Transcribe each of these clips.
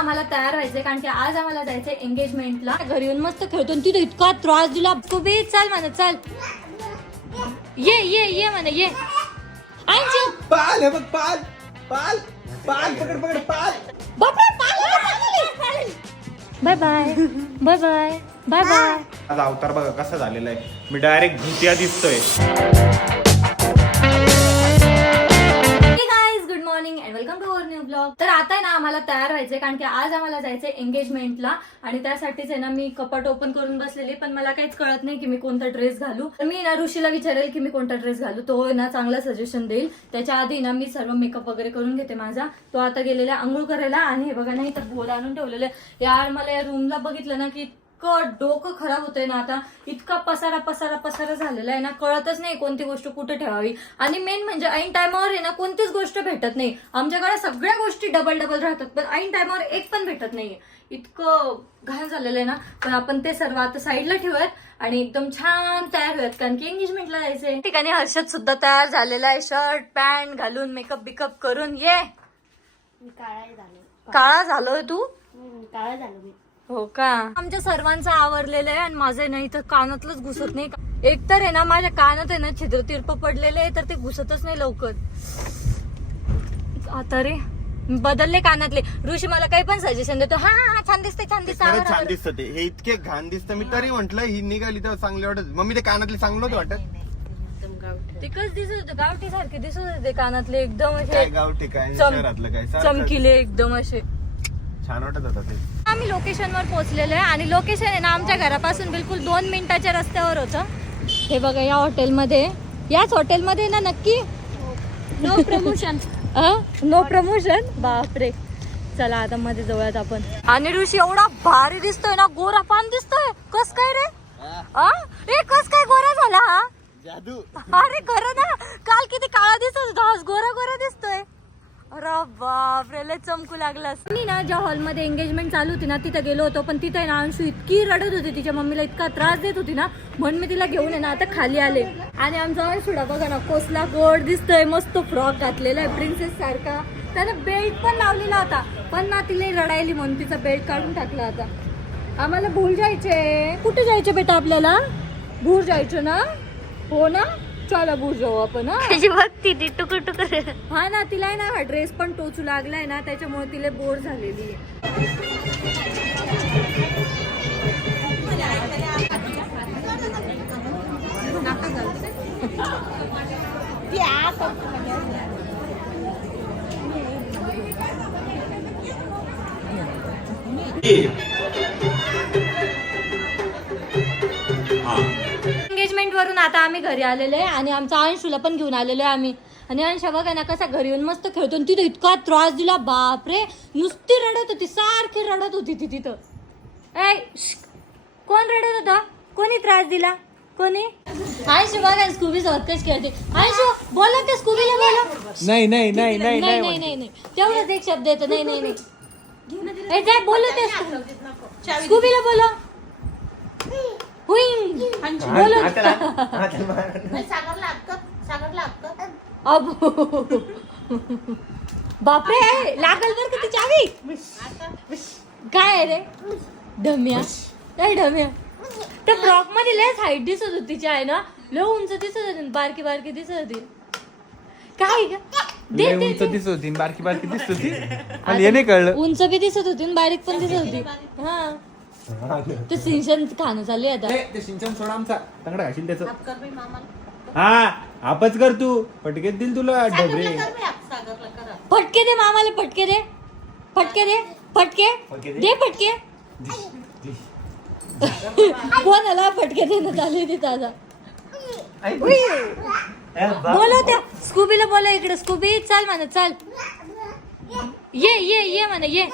आम्हाला तयार व्हायचंय कारण की आज आम्हाला जायचंय एंगेजमेंटला घरी येऊन मस्त खेळतो आणि तिथे इतका त्रास दिला. कुबी चाल म्हणा चाल. ये ये ये म्हणा ये. आणची पाल हे बघ पाल. पाल पाल पकड पकड पाल. Bye bye. Bye bye. Bye bye. माझा अवतार बघा कसा झालेला आहे. मी डायरेक्ट भूतिया दिसतोय. आम्हाला तयार व्हायचंय कारण की आज आम्हाला जायचंय एंगेजमेंटला आणि त्यासाठीच आहे ना मी कपाट ओपन करून बसलेली पण मला काहीच कळत नाही की मी कोणता ड्रेस घालू. तर मी ना ऋषीला विचारेल की मी कोणता ड्रेस घालू. तो आहे ना चांगला सजेशन देईल. त्याच्या आधी ना मी सर्व मेकअप वगैरे करून घेते माझा. तो आता गेलेला आंघोळ करायला आणि हे बघा नाही तर बोल आणून ठेवलेलं आहे. यार मला या रूमला बघितलं ना की इतकं डोकं खराब होतंय ना आता. इतका पसारा पसारा पसारा झालेला आहे ना. कळतच नाही कोणती गोष्ट कुठे ठेवावी. आणि मेन म्हणजे ऐन टायमावर आहे ना कोणतीच गोष्ट भेटत नाही. आमच्याकडे सगळ्या गोष्टी डबल डबल राहतात पण ऐन टायमावर एक पण भेटत नाहीये. इतकं घाण झालेलं आहे ना. पण आपण ते सर्व आता साईडला ठेवूयात आणि एकदम छान तयार होऊयात. कारण की एंगेजमेंटला जायचंय. ठिकाणी हर्षद सुद्धा तयार झालेला आहे. शर्ट पॅन्ट घालून मेकअप बिकअप करून. ये. काळा झालो. काळा झालोय तू? काळा झालो मी. हो का? आमच्या सर्वांचं आवरलेलं आहे आणि माझं नाही तर कानातलंच घुसत नाही. एक तर आहे ना माझ्या कानात आहे ना छिद्र तिरप पडलेले आहे तर ते घुसतच नाही लवकर. आता रे बदलले कानातले. ऋषी मला काही पण सजेशन देतो. हा हा, हा छान दिसते छान दिसते खरंच छान. दिसत ते. हे इतके घाण दिसतं. मी तरी म्हंटल ही निघाली तर चांगले वाटत. मम्मी ते कानातले चांगलं होतं वाटत? ते कस दिसत होते. गावठी सारखे दिसत होते कानातले. एकदम काय असे गाव ठिकाण चम- शहरातलं काय सारखं चमकीले एकदम असे. छान वाटत होता ते. आम्ही लोकेशनवर पोहोचलेलो आहे आणि लोकेशन आहे ना आमच्या घरापासून बिलकुल दोन मिनिटाच्या रस्त्यावर होतं. हे बघा या हॉटेलमध्ये याच हॉटेलमध्ये ना नक्की नो प्रमोशन नो प्रमोशन बापरे. चला आता मध्ये जाऊयात आपण. आणि ऋषी एवढा भारी दिसतोय ना गोरा पान दिसतोय. कस काय रे? ए कस काय गोरा झाला हा? जादू. अरे खरं ना काल किती काळा दिसत होता आज गोरा गोरा दिसतोय. अरे लय चमकू लागला मी ना ज्या हॉलमध्ये एंगेजमेंट चालू होती ना तिथे गेलो होतो पण तिथे ना अंशू इतकी रडत होती तिच्या मम्मीला इतका त्रास देत होती ना म्हणून मी तिला घेऊन आहे ना आता खाली आले. आणि आमचा अंशुडा बघा ना कोसला गोड दिसतोय मस्त फ्रॉक घातलेला आहे प्रिन्सेस सारखा. त्यानं बेल्ट पण लावलेला होता पण ना तिला रडायली म्हणून तिचा बेल्ट काढून टाकला आता आम्हाला भूल जायचे. कुठे जायचे बेटा आपल्याला? भूर जायचं ना? हो ना? चला जाऊ आपण हा. त्याची ती टुकर टुकर हा ना तिला आहे ना हा ड्रेस पण टोचू लागलाय ना त्याच्यामुळे तिला बोर झालेली आहे. आता आम्ही घरी आलेलो आहे आणि आमचा अंशूला पण घेऊन आलेलो आहे आम्ही. आणि अंशा बघा ना कसा घरी येऊन मस्त खेळतो आणि तिथे इतका त्रास दिला बापरे. नुसती रडत होती सारखी रडत होती ती तिथं. ऐ. कोण रडत होता? कोणी त्रास दिला? कोणी? अंशू बघा स्कूबी सोबत खेळते. अंशू बोला ते स्कूबीला बोला नाही नाही नाही नाही नाही नाही नाही तेवढंच एक शब्द येतो. नाही नाही नाही. बोलू ते स्कूबीला बोला. हुईंग बोलो अब. बापरे लागल बर का ती चावी? काय आहे रे? ढम्या. काय ढम्या. त्या फ्रॉकमध्ये लयच हाईट दिसत होती तिची आहे ना. लय उंच दिसत होती बारकी बारकी दिसत होती. काय ग? दे, लय दे, उंच दे. दिसत होती बारकी बारकी दिसत होती. आणि हे नाही कळलं. उंच बी दिसत होती आणि बारीक पण दिसत होती. हा. ते सिंचन खाणं चालू आहे आता. ते सिंचन सोडा आमचा. तंगडा घाशील त्याचं. हा आपच कर तू. पटकेत दिल तुला डबरे फटके दे मामाला फटके दे. फटके दे. फटके? फटके दे. दे फटके. कोणाला फटके देण्यात आले तिथं आता? बोला त्या. स्कूबीला बोला इकडे. स्कूबी चाल म्हणा चाल. ये ये ये म्हणा ये.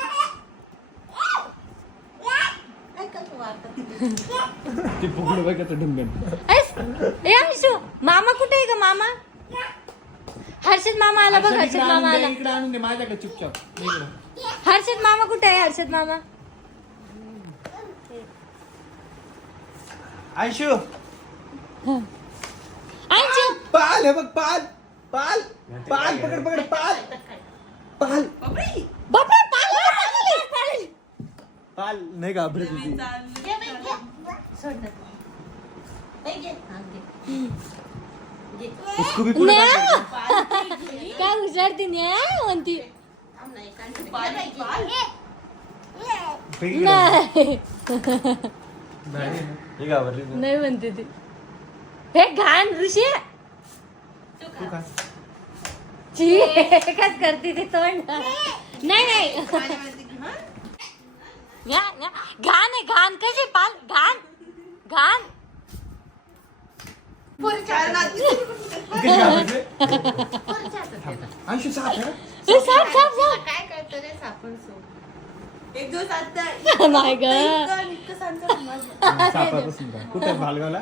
ते पकडू बघ कसं ढुंगण. ए अंशू मामा कुठे आहे का मामा? हर्षद मामा आला बघ हर्षद मामा आला. इकडे आणून दे माझ्याकडे चुपचाप इकडे. हर्षद मामा कुठे आहे हर्षद मामा? आयशू. अंशू पाल हे बघ पाल पाल पाल पकड पकड पाल. पाल. बापरे! पाल आला, पाल पाल. नाही घाबरत होती. उसको भी पुढे टाकायचं. काय हुशारती नाही म्हणती फेक इकडे. नाही हे घाबरली ना. नाही म्हणते ती हे घाण ऋषी तू खा. ची एकच करते ते तोंड नाही नाही या, या. घाण आहे घाण कशी पाल घाण घाण किती घाबरले? अंशू साप आहे? ए, साप साप साप काय करतो रे सापड सो एक दिवस आता नाही ग इतकं- इतकं सांगतो माझं. हा, सापापासून का कुठे आहे भालगावला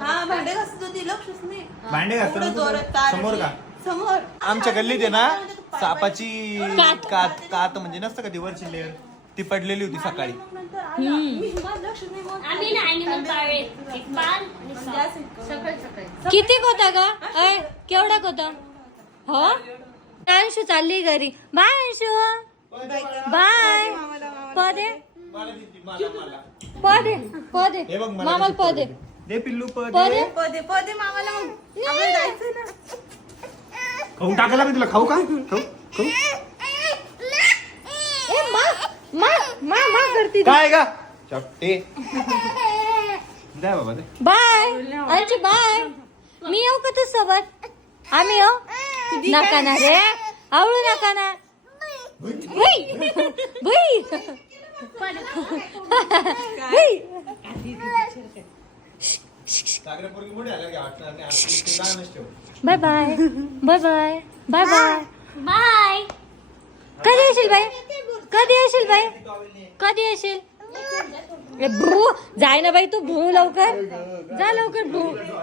हा भांडे घासत होती लक्षच नाही भांडे घासताना एवढं कुठं? जोरात तार समोर. का? समोर आमच्या गल्लीत आहे ना सापाची कात कात म्हणजे नसतं का ती वरची लेअर ती पडलेली होती सकाळी. नाही किती होता ग? अय केवढा होता हो? अंशू चालली घरी. बाय अंशू. बाय. पदे. पदे. पदे. हे मामाला पदे. दे पिल्लू पदे. पदे. पदे मामाला मग. आपल्याला जायचंय ना. खाऊ टाकायला मी तुला? खाऊ का? खाऊ? खाऊ ए मा मा मा करती ती. काय का चपटे द्या बाबा दे बाय बाय मी येऊ का तू सोबत आम्ही येऊ नका ना रे आवडू नका ना सागरे पोरगी मोठी आल्या की ते. Bye bye bye bye bye bye bye कधी येशील बाई कधी येशील बाई? कधी येशील? भू जाय ना बाई तू भू लवकर. जा लवकर भू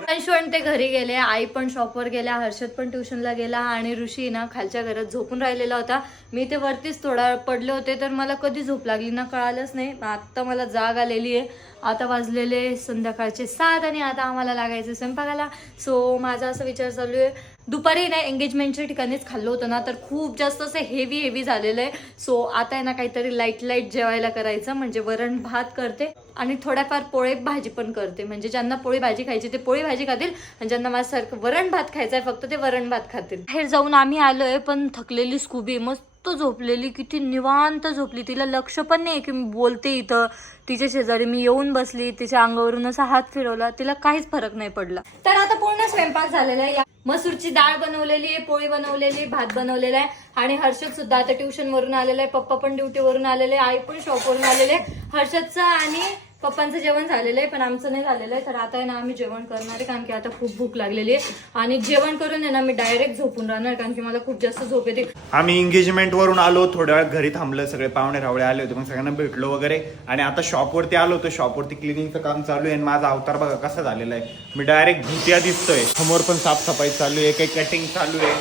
अंशवण ते घरी गेले आई पण शॉपवर गेल्या हर्षद पण ट्युशनला गेला आणि ऋषी ना खालच्या घरात झोपून राहिलेला होता. मी ते वरतीच थोडा पडले होते तर मला कधी झोप लागली ना कळालंच नाही. आत्ता मला जाग आलेली आहे. आता वाजलेले संध्याकाळचे सात आणि आता आम्हाला लागायचं स्वयंपाकाला. सो माझा असा विचार चालू आहे दुपारी ना एंगेजमेंटच्या ठिकाणीच खाल्लं होतं ना तर खूप जास्त असं हेवी हेवी झालेलं आहे. सो आता आहे ना काहीतरी लाइट लाइट जेवायला करायचं म्हणजे वरण भात करते आणि थोड्याफार पोळे भाजी पण करते. म्हणजे ज्यांना पोळी भाजी खायची ते पोळी भाजी खातील आणि ज्यांना माझ्यासारखं वरण भात खायचं आहे फक्त ते वरण भात खातील. बाहेर जाऊन आम्ही आलोय पण थकलेली स्कूबी मस्त झोपलेली किती निवांत झोपली. तिला लक्ष पण नाही की मी बोलते इथं. तिच्या शेजारी मी येऊन बसली तिच्या अंगावरून असा हात फिरवला. तिला काहीच फरक नाही पडला. तर आता पूर्ण स्वयंपाक झालेला आहे. मसूरची डाळ बनवलेली आहे पोळी बनवलेली आहे, भात बनवलेला आहे. आणि हर्षद सुद्धा आता ट्युशन वरून आलेला आहे पप्पा पण ड्युटीवरून आलेले आई पण शॉपवरून आलेले. हर्षदचा हर्षदचं आणि पप्पांचं जेवण झालेलं आहे पण आमचं नाही झालेलं आहे. तर आता आहे ना आम्ही जेवण करणार आहे कारण की आता खूप भूक लागलेली आहे. आणि जेवण करून आहे ना मी डायरेक्ट झोपून राहणार कारण की मला खूप जास्त झोप येते. आम्ही एंगेजमेंट वरून आलो थोड्या वेळ घरी थांबलं सगळे पाहुणे रावळे आले होते मग सगळ्यांना भेटलो वगैरे. आणि आता शॉपवरती आलो होतो शॉपवरती क्लिनिंगचं काम चालू आहे आणि माझा अवतार बघा कसा झालेला आहे. मी डायरेक्ट भूतिया दिसतोय. समोर पण साफसफाई चालू आहे काही कटिंग चालू आहे.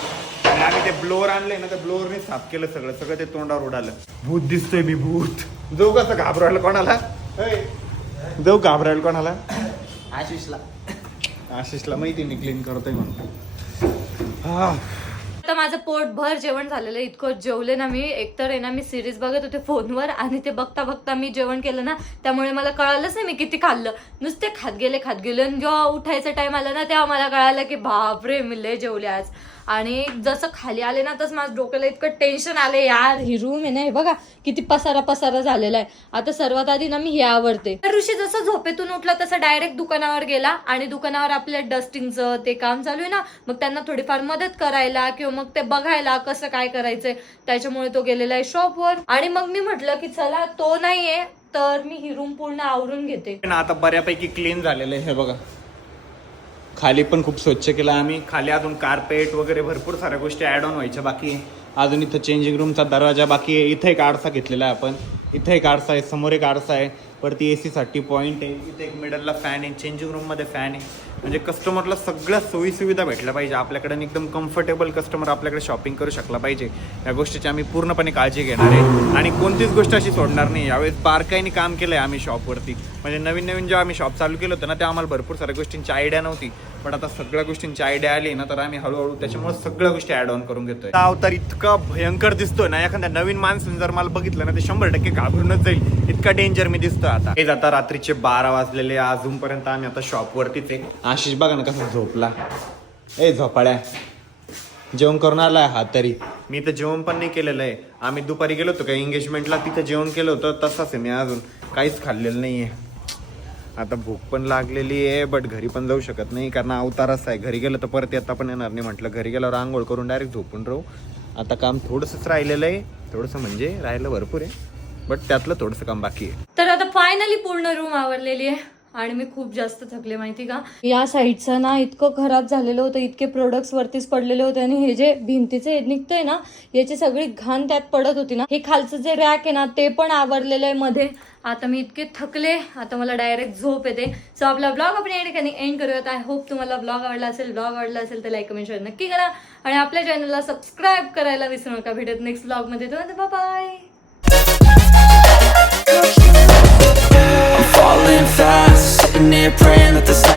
आणि आम्ही ते ब्लोअर आणले ना त्या ब्लोअरने साफ केलं सगळं सगळं ते तोंडावर उडालं. भूत दिसतोय मी भूत. जो कसं घाबरवलं कोणाला? जाऊ घाबरायला कोणाला? आशिषला. आशिषला माहिती नाही क्लीन करतोय म्हणून. हा. आता माझं पोट भर जेवण झालेलं आहे. इतकं जेवले ना मी. एकतर आहे ना मी सिरीज बघत होते फोनवर आणि ते बघता बघता मी जेवण केलं ना त्यामुळे मला कळालंच नाही मी किती खाल्लं. नुसते खात गेले खात गेले. आणि जेव्हा उठायचा टाइम आला ना तेव्हा मला कळालं की बापरे मी लय जेवले आज. आणि जसं खाली आले ना तसं माझं डोक्याला इतकं टेन्शन आले यार ही रूम आहे ना हे बघा किती पसारा पसारा झालेला आहे. आता सर्वात आधी ना मी हे आवडते. तर ऋषी जसं झोपेतून उठला तसं डायरेक्ट दुकानावर गेला आणि दुकानावर आपल्या डस्टिंगचं ते काम चालू आहे ना मग त्यांना थोडीफार मदत करायला किंवा मग ते बघायला कसं काय करायचंय त्याच्यामुळे तो गेलेला आहे शॉपवर आणि मग मी म्हटलं की चला तो नाहीये तर मी ही रूम पूर्ण आवरून घेते. आता बऱ्यापैकी क्लीन झालेलं आहे हे बघा. खाली पण खूप स्वच्छ केला आम्ही. खाली अजून कार्पेट वगैरे भरपूर साऱ्या गोष्टी ॲड ऑन व्हायच्या बाकी. अजून इथं चेंजिंग रूमचा दरवाजा बाकी आहे. इथं एक आरसा घेतलेला आहे आपण. इथं एक आरसा आहे समोर एक आरसा आहे. वरती ए सीसाठी पॉईंट आहे. इथे एक मिडलला फॅन आहे. चेंजिंग रूममध्ये फॅन आहे. म्हणजे कस्टमरला सगळ्या सोयीसुविधा भेटल्या पाहिजे. आपल्याकडे एकदम कम्फर्टेबल कस्टमर आपल्याकडे शॉपिंग करू शकला पाहिजे. या गोष्टीची आम्ही पूर्णपणे काळजी घेणार आहे. आणि कोणतीच गोष्ट अशी सोडणार नाही. यावेळेस बारकाईने काम केलं आहे आम्ही शॉपवरती म्हणजे नवीन नवीन जेव्हा आम्ही शॉप चालू केलं होतं ना त्या आम्हाला भरपूर साऱ्या गोष्टींची आयडिया नव्हती. पण आता सगळ्या गोष्टींची आयडिया आली ना तर आम्ही हळूहळू त्याच्यामुळे सगळ्या गोष्टी ऍड ऑन करून घेतोय. अवतार इतका भयंकर दिसतोय ना एखाद्या नवीन माणसाने जर मला बघितलं ना ते शंभर टक्के घाबरूनच जाईल. इतका डेंजर मी दिसतोय आता. हे आता रात्रीचे बारा वाजलेले अजूनपर्यंत आम्ही आता शॉप वरतीच आहे. आशिष बघा ना कसा झोपला. ए झोपाळ्या. जेवण करून आलाय हा तरी. मी तर जेवण पण नाही केलेलं आहे. आम्ही दुपारी गेलो होतो का एंगेजमेंटला तिथं जेवण केलं होतं तसंच आहे मी अजून. काहीच खाल्लेलं नाहीये. आता भूक पण लागलेली आहे बट घरी पण जाऊ शकत नाही कारण अवतारच आहे. घरी गेलं तर परत येता पण येणार नाही म्हटलं. घरी गेल्यावर आंघोळ करून डायरेक्ट झोपून राहू. आता काम थोडंसंच राहिलेलं आहे. थोडंसं म्हणजे राहिलं भरपूर आहे बट त्यातलं थोडंसं काम बाकी आहे. तर आता फायनली पूर्ण रूम आवरलेली आहे. आणि मी खूप जास्त थकले माहिती का? या साईडचं ना इतकं खराब झालेलं होतं इतके प्रोडक्ट्स वरतीच पडलेले होते आणि हे जे भिंतीचे निघतंय ना याची सगळी घाण त्यात पडत होती ना. हे खालचं जे रॅक आहे ना ते पण आवरलेलं आहे मध्ये. आता मी इतके थकले आता मला डायरेक्ट झोप येते. सो आपला ब्लॉग आपण या ठिकाणी एंड करूयात. आय होप तुम्हाला ब्लॉग आवडला असेल ब्लॉग आवडला असेल तर लाईक कमेंट शेअर नक्की करा. आणि आपल्या चॅनलला सबस्क्राईब करायला विसरू नका. भेटत नेक्स्ट ब्लॉगमध्ये तुम्हाला bye falling fast Sitting here praying that this